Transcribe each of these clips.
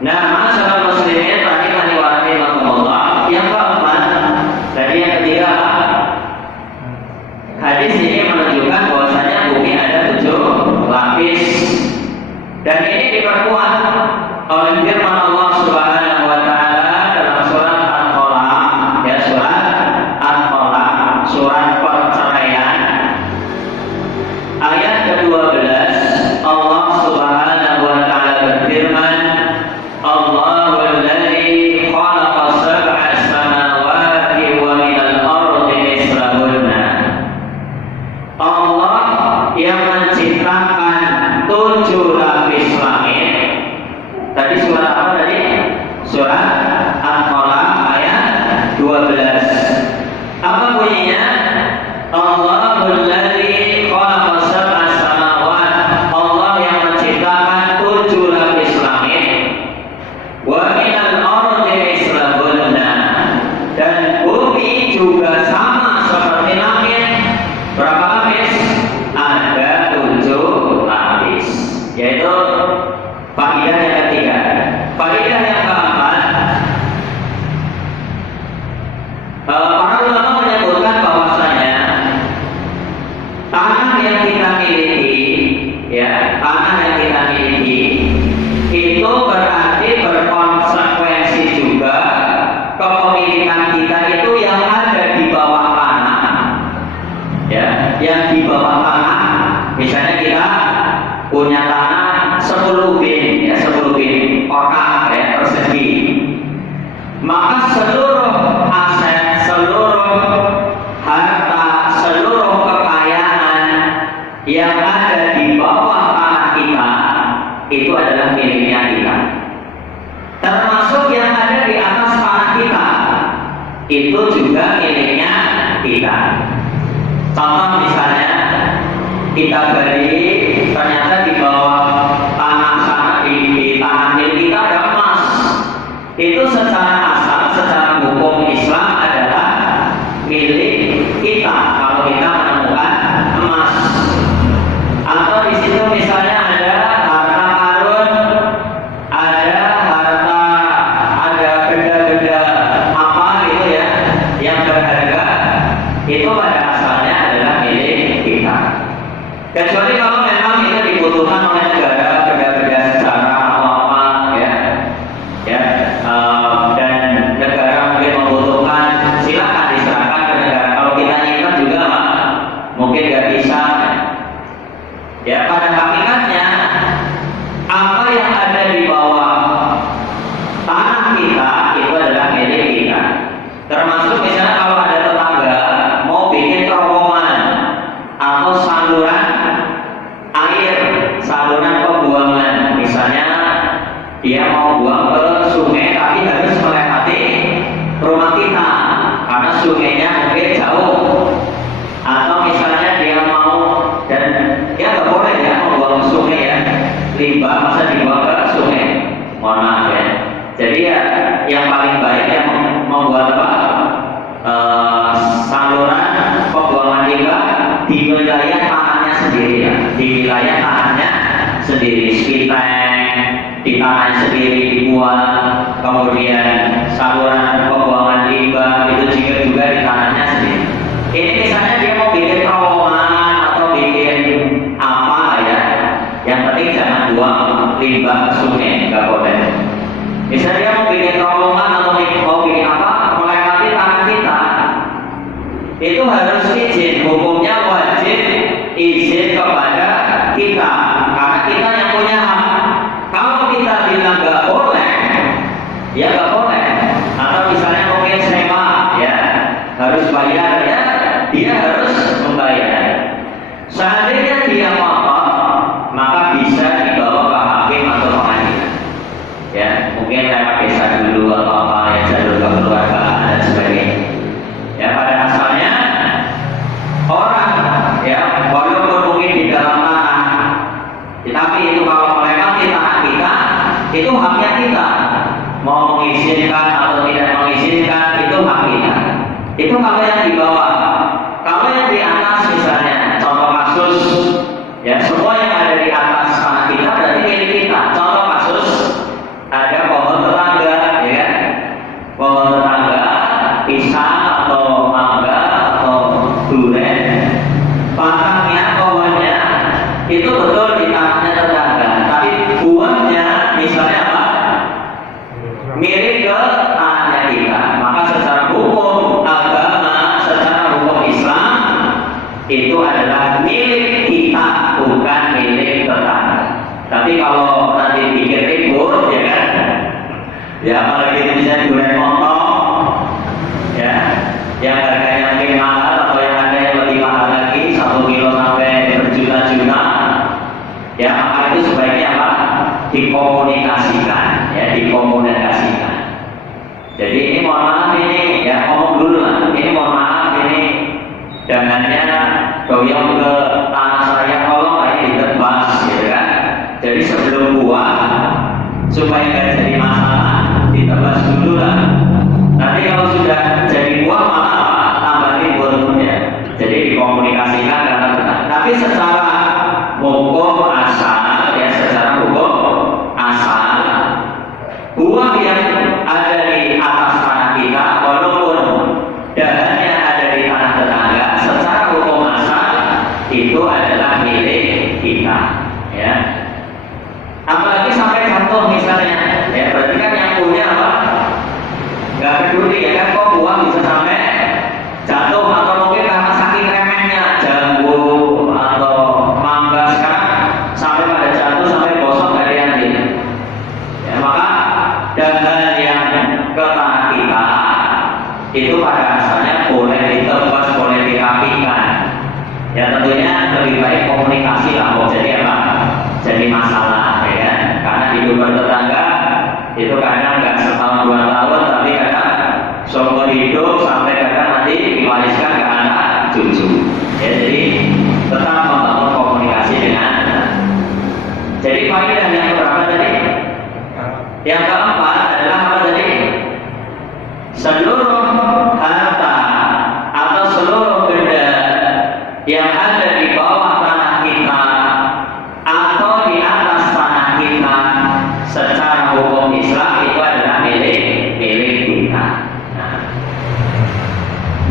Nah, masyarakat muslimin rahimani wa rahimakumullah. Yang keempat, tadi yang ketiga, hadis ini menunjukkan bahwasanya bumi ada 7 lapis. Dan ini diperkuat oleh firman Allah Subhanahu wa taala dalam surat Al-Qalaq, ya, surat Al-Qalaq, surat perceraian. Ayat ke-12 Allah Subhanahu wa taala berfirman, Allahul ladzi khalaqa sab'a samawati wa minal ardi mislahunna. Allah yang menciptakan 7 lapis langit. Tadi surat apa tadi? Surat Al-Qalaq ayat 12. Apa bunyinya? Allahul ladzi khalaqa sab'a samawat. Allah yang menciptakan 7 lapis langit. Wa minal ardi mislahunna. Dan bumi juga sama seperti langit. Berapa lapis? Ada 7 lapis. Yaitu faedah yang ketiga. Faedah yang keempat, para ulama menyebutkan bahwasanya tanah yang kita miliki, ya, tanah yang kita miliki itu berarti berkonsekuensi juga kepemilikan kita itu yang ada di bawah tanah, ya, yang di bawah tanah. Misalnya kita punya tanah 10 bin, ya, 10 bin kotak, ya, persegi. Maka seluruh aset, seluruh harta, seluruh kekayaan yang ada di bawah tanah kita itu adalah miliknya kita. Termasuk yang ada di atas tanah kita itu juga miliknya kita. Contoh misalnya kita gali, ternyata di bawah tanah sana, di tanah milik kita ada emas. Itu secara asal, secara hukum Islam adalah milik kita kalau kita menemukan emas. Atau di situ misalnya ada harta karun, ada benda-benda apa gitu, ya, yang berharga, itu pada asalnya adalah milik kita. Kecuali kalau memang itu dibutuhkan oleh negara, benda-benda sejarah atau apa, ya, ya, dan negara mungkin membutuhkan, silakan diserahkan ke negara. Kalau kita nyimpan juga mungkin nggak bisa. Ya, pada hakikatnya apa yang ada di bawah tanah kita itu adalah milik kita. Termasuk misalnya kalau ada tetangga mau bikin terowongan atau saluran air, saluran pembuangan, misalnya dia mau buang ke sungai tapi harus melewati rumah kita karena sungainya mungkin jauh. Atau misalnya dia mau, dan ya nggak boleh ya membuang ke sungai, ya, limbah masa dibuang ke sungai, mohon maaf, ya. Jadi ya yang paling baik yang membuat apa, saluran pembuangan limbah di wilayah tanahnya sendiri, ya, di wilayah tanahnya sendiri, spiteng di tanahnya sendiri dibuat, kemudian saluran pembuangan limbah itu juga di tanahnya sendiri. Ini misalnya dia mau bikin terowongan atau bikin apa, ya, yang penting jangan buang limbah ke sungai, nggak boleh. Misalnya dia mau bikin terowongan atau mau bikin apa melewati tanah kita, itu harus izin, hukumnya wajib izin kepada kita, karena kita yang punya hak. Kalau kita bilang nggak boleh, ya nggak boleh. Atau misalnya mungkin sewa, ya, harus bayar, ya, dia harus membayar. Seandainya dia ngotot, maka bisa dibawa ke hakim atau pengadilan, ya, mungkin lewat desa dulu atau apa, ya, jalur kekeluargaan dan sebagainya. Ya, pada asalnya orang, ya, walaupun mungkin di dalam tanah, tetapi itu kalau melewati tanah kita, itu haknya kita. Mau mengizinkan atau tidak mengizinkan, itu hak kita. Itu kalau yang di bawah. Kalau yang di atas, misalnya contoh kasus, ya, semua yang ada di atas tanah kita berarti milik kita. Contoh kasus, ada Ya apalagi itu misalnya durian montong, ya, yang harganya mungkin mahal atau yang ada yang lebih mahal lagi 1 kilo sampai berjuta-juta. Ya maka itu sebaiknya apa? Dikomunikasikan, ya dikomunikasikan. Jadi ini mohon maaf ini, ya ngomong dulu lah. Ini mohon maaf ini dangannya doyong ke tanah saya, tolong ini ditebas, gitu kan? Jadi sebelum buah supaya nggak jadi masalah, ditebas dulu lah. Nanti kalau sudah jadi buah malah apa? Tambah ribut, ya. Jadi dikomunikasikan karena benar. Tapi secara hukum asal, ya secara hukum asal, buah yang ada di atas tanah kita walaupun dahannya ada di tanah tetangga, secara hukum asal itu adalah milik kita, ya. Apalagi sampai jatuh misalnya, ya berarti kan yang punya apa? Nggak peduli ya kan, kok buah bisa sampai jatuh atau mungkin karena saking remehnya jambu atau mangga sekarang sampai pada jatuh sampai gosong nggak ada yang lihat. Ya, maka dahan yang ke tanah kita itu pada asalnya boleh ditebas, boleh dirapikan. Ya tentunya lebih baik komunikasi lah, kok jadi apa? Jadi masalah, ya kan? Karena hidup bertetangga itu kadang nggak setahun 2 tahun, tapi kadang seumur hidup sampai kadang nanti diwariskan ke anak cucu. Ya jadi tetap membangun komunikasi dengan. Jadi faedah yang keberapa tadi? Yang keempat adalah apa tadi? Seluruh harta atau seluruh benda yang ada di bawah tanah kita atau di atas tanah kita secara hukum Islam itu adalah milik kita.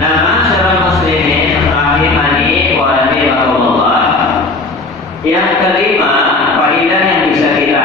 Nah, masyarakat muslimin rahimani wa rahimakumullah. Yang kelima, faedah yang bisa kita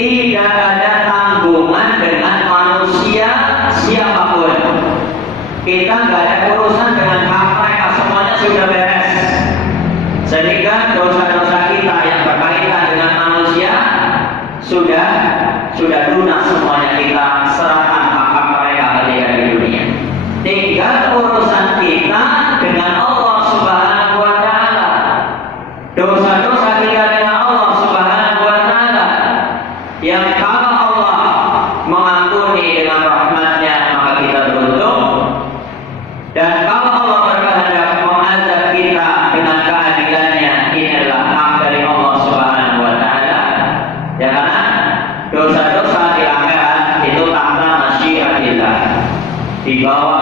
tidak ada tanggungan dengan manusia siapapun. Kita nggak ada urusan dengan hak mereka, semuanya sudah beres. Sehingga dosa-dosa kita yang berkaitan dengan manusia sudah lunas semuanya, kita serahkan hak mereka ketika di dunia. Tinggal urusan kita dengan Allah Subhanahu wa taala. Dosa-dosa kita dengan Allah Subhanahu wa taala yang kalau Allah mengampuni dengan rahmatnya maka kita beruntung, dan kalau Allah berkehendak mengazab kita dengan keadilannya, ini adalah hak dari Allah Subhanahu wa taala. Ya, karena dosa-dosa di akhirat itu tahta masyiatillah, di bawah